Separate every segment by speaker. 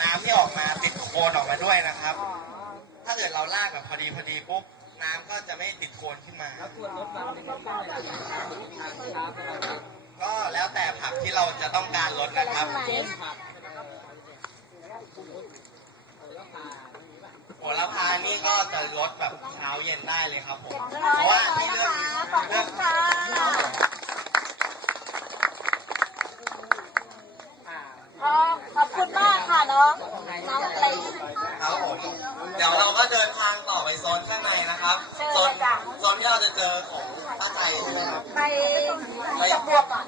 Speaker 1: ทำให้น้ำที่ออกมาติดโคลนออกมาด้วยนะครับ ถ้าเกิดเราลากแบบพอดีพอดีปุ๊บน้ำก็จะไม่ติดโคลนขึ้นมา ก็แล้วแต่ผักที่เราจะต้องการลดนะครับโหระพานี่ก็จะลดแบบเช้าเย็นได้เลยครับผมเพราะว่าที่เรื่อง
Speaker 2: ขอบคุณค่ะอ๋อขอบคุณมากค่ะ น้องน้องตี
Speaker 1: ครับผมเดี๋ยวเราก็เดินทางต่อไปโซนข้างในนะครับโซนโซนที่เราจะเจอของป้าใจใช่ไหมครับ
Speaker 2: ไปจบวกก่อน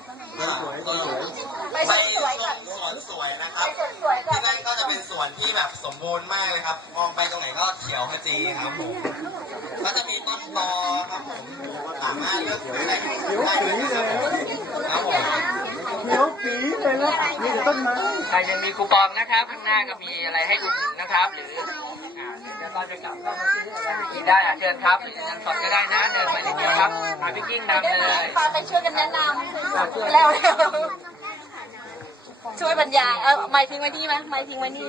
Speaker 2: ไป
Speaker 1: ไป
Speaker 2: สวยๆก่อน
Speaker 1: สวนสวยนะครับ
Speaker 2: ไปสวยๆก่อน
Speaker 1: ที่นั่นก็จะเป็นสวนที่แบบสมบูรณ์มากเลยครับมองไปตรงไหนก็เขียวขจีครับผมก็จะมีต้นตอครับผมสามารถเลือกซื้อได้ได้เลยครับผมครับผม
Speaker 3: เขียวปี เลยนะมีแต่ต้นไม้
Speaker 4: อะยังมีคูปองนะครับ ข้างหน้าก็มีอะไรให้อุดหนุนนะครับ หรืออ่าเดี๋ยวตอนไปกลับก็มาซื้ออะไรกินได้อะเชิญครับหรือเงินสดก็ได้นะเดินไปนิดเดียวครับมาพิกกิ้งนำเลย
Speaker 2: พาไปช่วยกันแนะนำแล้วช่วยบรรยาย เออไม้ทิ้งไว้นี่ไหมไม้ทิ้งไว้นี่